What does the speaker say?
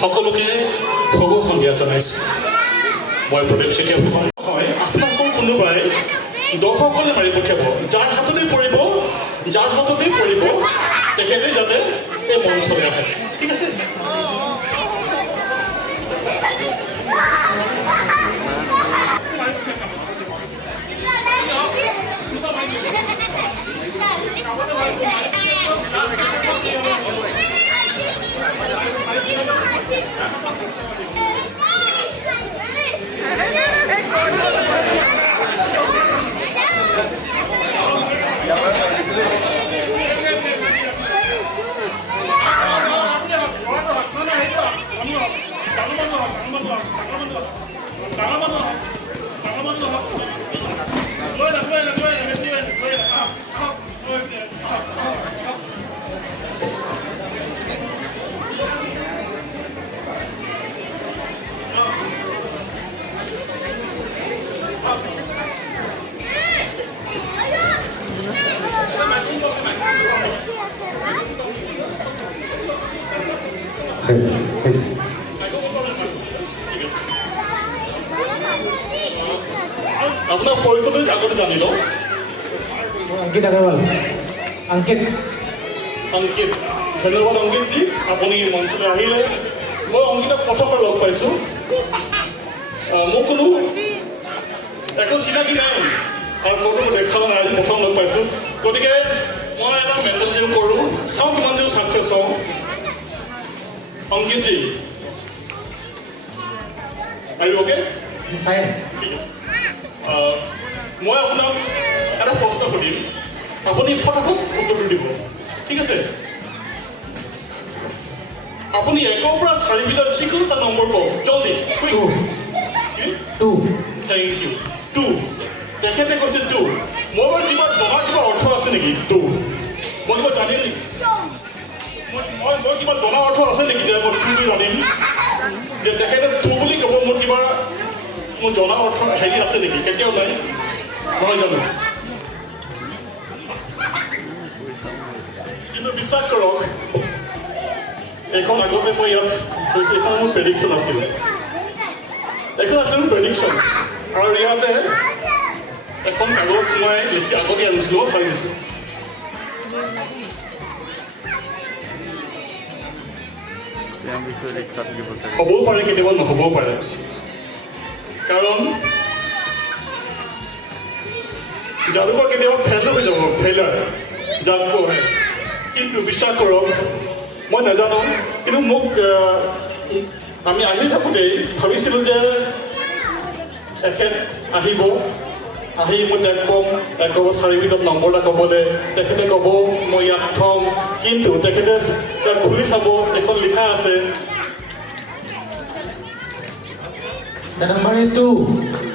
সকলোকে শুভ সন্ধিয়া জনাইছোঁ। মই প্ৰদীপ চেতিয়া হয়। আপোনালোকৰ কোনোবাই দৰ্শকসকলে মাৰি পঠিয়াব, যাৰ হাততে পৰিব তেখেতে যাতে এই মঞ্চলৈ আহে, ঠিক আছে? আপোনাৰ পৰিচয়টো আগতে জানি লওঁ। অংকিত আগৰৱাল। অংকিত, ধন্যবাদ অংকিতজী, আপুনি মঞ্চলৈ আহিলে। মই অংকিতক প্ৰথমবাৰ লগ পাইছোঁ। মোৰ কোনো একো চিনাকি নাই আৰু ক'তো দেখাও নাই, আজি প্ৰথম লগ পাইছোঁ। গতিকে মই এটা মেণ্টেল জিম কৰোঁ, চাওঁ কিমান দিন ছাকচেছ হওঁ। অংকিতজী, আৰু অ'কে? ঠিক আছে। মই আপোনাক এটা প্ৰশ্ন সুধিম, আপুনি ফটাফট উত্তৰটো দিব, ঠিক আছে? আপুনি 1ৰ পৰা 4 ভিতৰত যিকোনো এটা নম্বৰ কওক, জলদি। 2 থেংক ইউ। 2 তেখেতে কৈছে 2। মই বাৰু কিবা অৰ্থ আছে নেকি? 2 মই কিবা জানিম নেকি? মই কিবা জনা অৰ্থ আছে নেকি যে মই 2টো জানিম? যে তেখেতে 2 বুলি ক'ব, মোৰ জনা অৰ্থ হেৰি আছে নেকি? কেতিয়াও নাই, নহয় জানো? কিন্তু বিশ্বাস কৰক, এইখন আগতে মই ইয়াত কৈছোঁ, এইখন মোৰ প্ৰেডিকশ্যন আছিলে। এইখন আছিলে মোৰ প্ৰেডিকশ্যন, আৰু ইয়াতে এখন কাগজ মই লিখি আগতে আনিছিলোঁ, ভাল দিছোঁ। হ'বও পাৰে, কেতিয়াবা নহ'বও পাৰে, কাৰণ যাদুকৰ কেতিয়াবা ফেইলো হৈ যাব, ফেইলাৰ যাক কয়। কিন্তু বিশ্বাস কৰক, মই নাজানো, কিন্তু মোক আমি আহি থাকোঁতেই ভাবিছিলোঁ যে এখেত আহিব, আহি মই তাক ক'ম, 1ৰ পৰা 4 ভিতৰত নম্বৰ এটা ক'বলৈ, তেখেতে ক'ব মই ইয়াত থ'ম। কিন্তু তেখেতে তাক খুলি চাব, এখন লিখা আছে The number is 2.